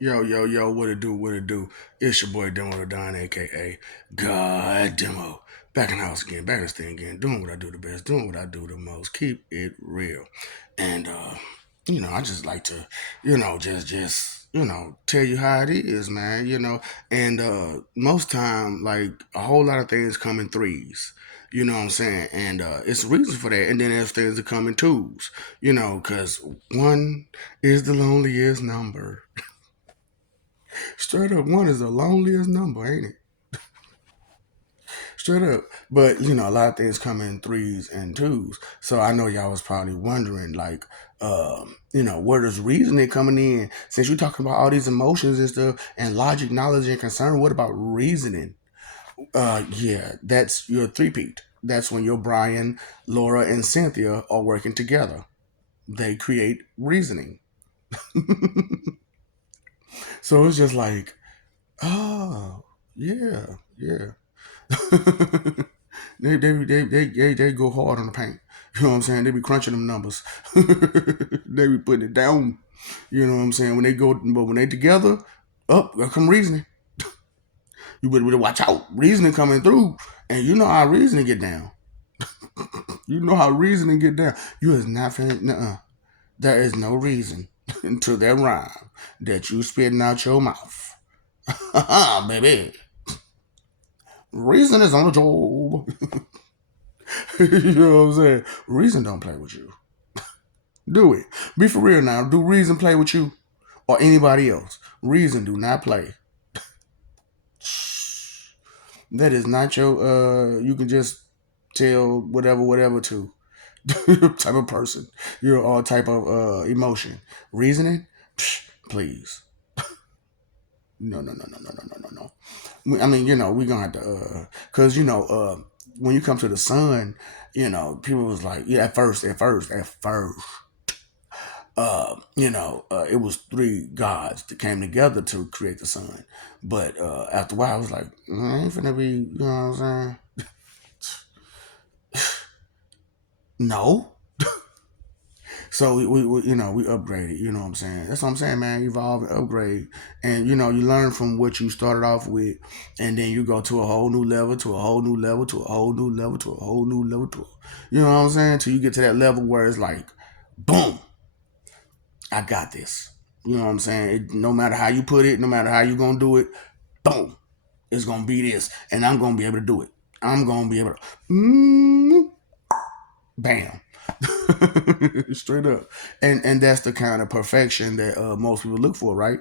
Yo, yo, yo, what it do, what it do? It's your boy Demo the Don, aka God Demo. Back in the house again, back in this thing again, doing what I do the best, doing what I do the most. Keep it real. And I just like to, tell you how it is, man. And most time, like a whole lot of things come in threes. You know what I'm saying? And it's a reason for that. And then there's things that come in twos, because one is the loneliest number. Straight up, one is the loneliest number, ain't it? Straight up. But a lot of things come in threes and twos. So I know y'all was probably wondering, like, where does reasoning coming in? Since you're talking about all these emotions and stuff, and logic, knowledge, and concern, what about reasoning? Yeah, that's your three-peat. That's when your Brian, Laura, and Cynthia are working together. They create reasoning. So it's just like, oh, yeah, yeah. They go hard on the paint. You know what I'm saying? They be crunching them numbers. They be putting it down. You know what I'm saying? But when they together, up, come reasoning. You better watch out. Reasoning coming through, and you know how reasoning get down. You know how reasoning get down. You is not finished. Nuh-uh. There is no reason until that rhyme that you spitting out your mouth. Baby. Reason is on the job. You know what I'm saying? Reason don't play with you. Do it. Be for real now. Do Reason play with you or anybody else? Reason do not play. That is not your you can just tell whatever to type of person. You're all type of emotion. Reasoning? Please. No. I mean, we're gonna have to cause when you come to the sun, people was like, yeah, at first, it was three gods that came together to create the sun. But after a while, I was like, I ain't finna be, you know what I'm saying? No. So we upgraded. You know what I'm saying? That's what I'm saying, man. Evolve and upgrade, and you learn from what you started off with, and then you go to a whole new level, to a whole new level, to a whole new level, to a whole new level, you know what I'm saying? Till you get to that level where it's like, boom, I got this. You know what I'm saying? No matter how you put it, no matter how you gonna do it, boom, it's gonna be this, and I'm gonna be able to do it. I'm gonna be able to, bam, straight up, and that's the kind of perfection that most people look for, right?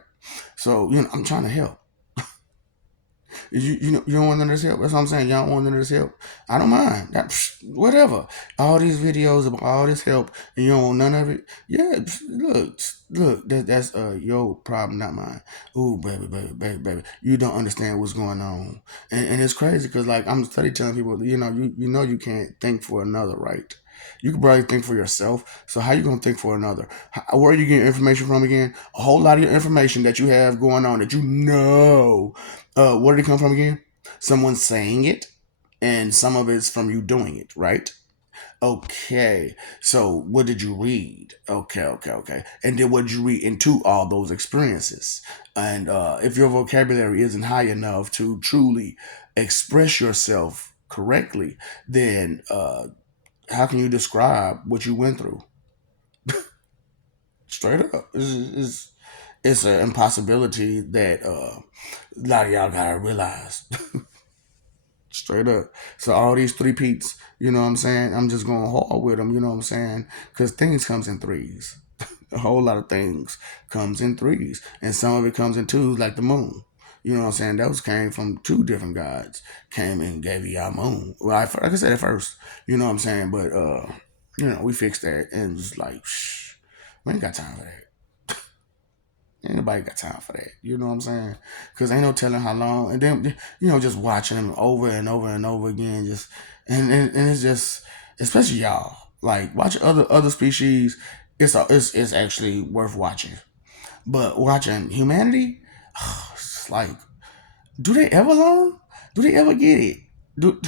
So I'm trying to help. You don't want none of this help. That's what I'm saying. Y'all don't want none of this help. I don't mind. Whatever. All these videos about all this help and you don't want none of it. Yeah, look. That's your problem, not mine. Ooh, baby. You don't understand what's going on, and it's crazy because like I'm study telling people, you can't think for another, right? You can probably think for yourself. So how you gonna think for another? Where are you getting information from again? A whole lot of your information that you have going on that where did it come from again? Someone saying it, and some of it's from you doing it, right? Okay. So what did you read? Okay. And then what did you read into all those experiences? And if your vocabulary isn't high enough to truly express yourself correctly, then how can you describe what you went through? Straight up. It's an impossibility that a lot of y'all gotta realize. Straight up. So all these three peats, you know what I'm saying? I'm just going hard with them, you know what I'm saying? Because things comes in threes. A whole lot of things comes in threes. And some of it comes in twos, like the moon. You know what I'm saying? Those came from two different gods. Came and gave you our moon. Well, like I said at first, you know what I'm saying? But, we fixed that and just like, shh, we ain't got time for that. Ain't nobody got time for that. You know what I'm saying? Because ain't no telling how long. And then, just watching them over and over and over again. And it's just, especially y'all, like watching other species, it's actually worth watching. But watching humanity, it's like, do they ever learn? Do they ever get it? Do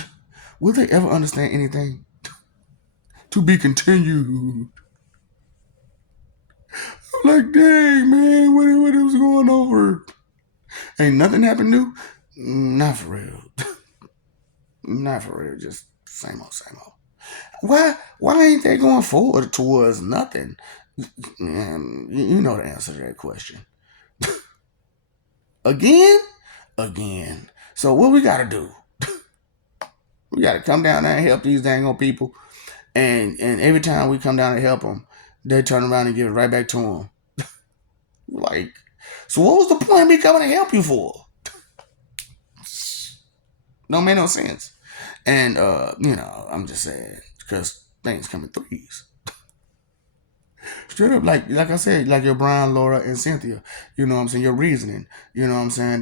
Will they ever understand anything? To be continued. I'm like, dang, man, what was going on Ain't nothing happened new. Not for real. Not for real. Just same old, same old. Why ain't they going forward towards nothing? You know the answer to that question. Again? Again. So what we gotta do? We gotta come down there and help these dang old people. And every time we come down and help them, they turn around and give it right back to them. Like, so what was the point of me coming to help you for? Don't make no sense. And I'm just saying, because things come in threes. Straight up, like I said, like your Brian, Laura, and Cynthia. You know what I'm saying? Your reasoning. You know what I'm saying?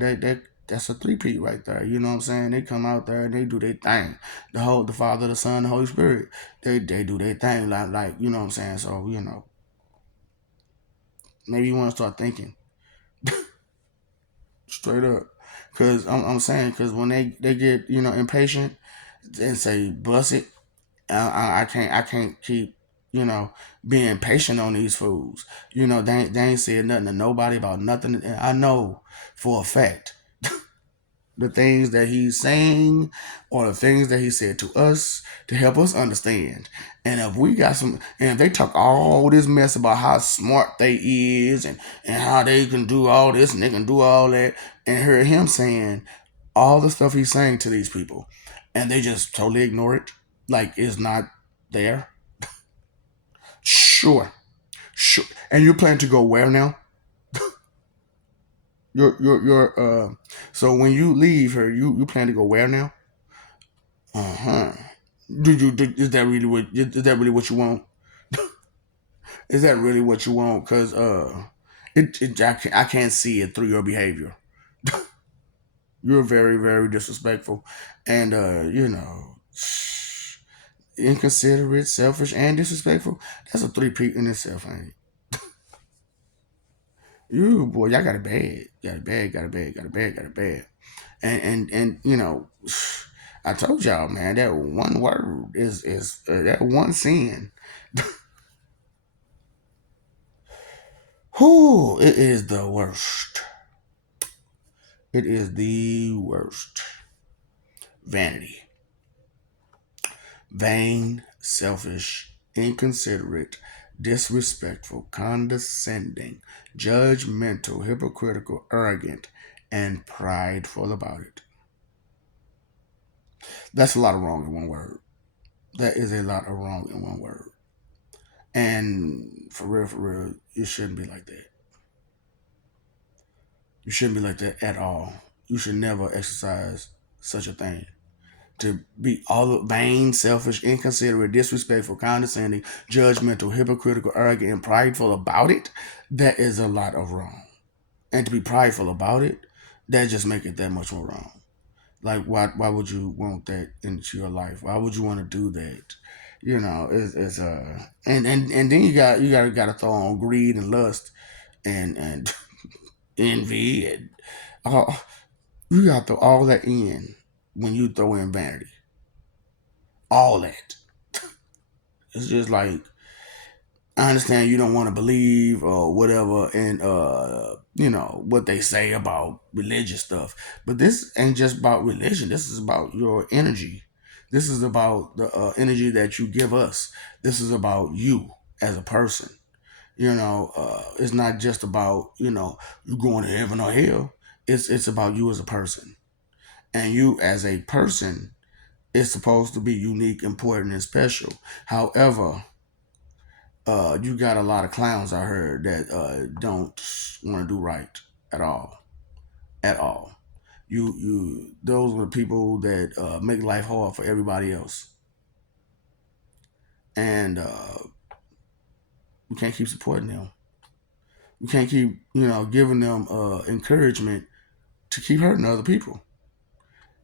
That's a three-peat right there. You know what I'm saying? They come out there and they do their thing. The Father, the Son, the Holy Spirit. They do their thing. Like you know what I'm saying? So, maybe you want to start thinking straight up. Cause I'm saying, cause when they get impatient and say bust it, I can't keep being patient on these fools. They ain't said nothing to nobody about nothing. And I know for a fact the things that he's saying or the things that he said to us to help us understand. And if we got and if they talk all this mess about how smart they is and how they can do all this and they can do all that, and hear him saying all the stuff he's saying to these people, and they just totally ignore it, like it's not there. Sure, sure. And you plan to go where now? Your So when you leave her, you plan to go where now? Uh-huh. Is that really what you want? Is that really what you want? Cause I can't see it through your behavior. You're very, very disrespectful, and inconsiderate, selfish, and disrespectful. That's a three-peat in itself, ain't it? You boy, y'all got it bad. Got it bad. Got it bad. Got it bad. Got it bad. And I told y'all, man, that one word is that one sin. Whoo, it is the worst. It is the worst. Vanity. Vain, selfish, inconsiderate, disrespectful, condescending, judgmental, hypocritical, arrogant, and prideful about it. That's a lot of wrong in one word. That is a lot of wrong in one word. And for real, it shouldn't be like that. You shouldn't be like that at all. You should never exercise such a thing. To be all vain, selfish, inconsiderate, disrespectful, condescending, judgmental, hypocritical, arrogant, and prideful about it, that is a lot of wrong. And to be prideful about it, that just make it that much more wrong. Like why would you want that into your life? Why would you want to do that? It's and then you gotta throw on greed and lust and envy and all. You gotta throw all that in when you throw in vanity. All that. It's just like, I understand you don't want to believe or whatever in what they say about religious stuff, but this ain't just about religion. This is about your energy. This is about the energy that you give us. This is about you as a person. It's not just about you going to heaven or hell. It's about you as a person, and you as a person is supposed to be unique, important, and special. However, you got a lot of clowns I heard that don't want to do right at all, at all. Those are the people that make life hard for everybody else, and we can't keep supporting them. We can't keep giving them encouragement to keep hurting other people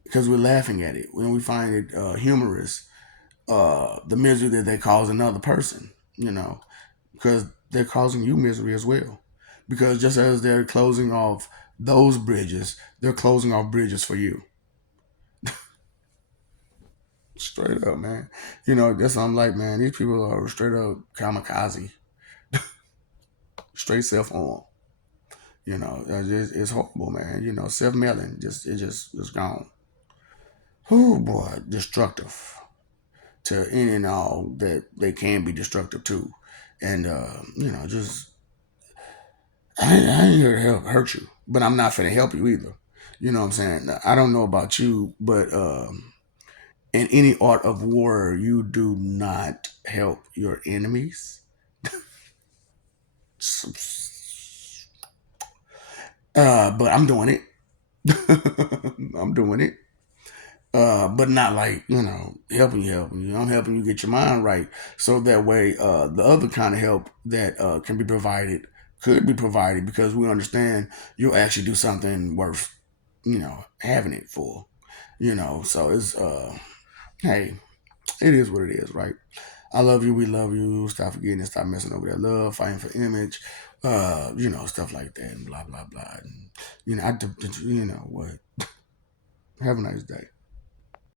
because we're laughing at it when we find it humorous. The misery that they cause another person, because they're causing you misery as well. Because just as they're closing off those bridges, they're closing off bridges for you. Straight up, man. That's what I'm like, man. These people are straight up kamikaze, straight self harm. It's horrible, man. Self-mailing, it's gone. Oh boy, destructive to any and all that they can be destructive to. And just I ain't here to hurt you, but I'm not finna help you either. You know what I'm saying? I don't know about you, but in any art of war, you do not help your enemies. But I'm doing it. I'm doing it. But not like, helping you. I'm helping you get your mind right. So that way, the other kind of help that can be provided could be provided because we understand you'll actually do something worth, having it for. So it's, hey, it is what it is, right? I love you. We love you. Stop forgetting and stop messing over that love, fighting for image, stuff like that, and blah blah blah. And, I, you know what? Have a nice day.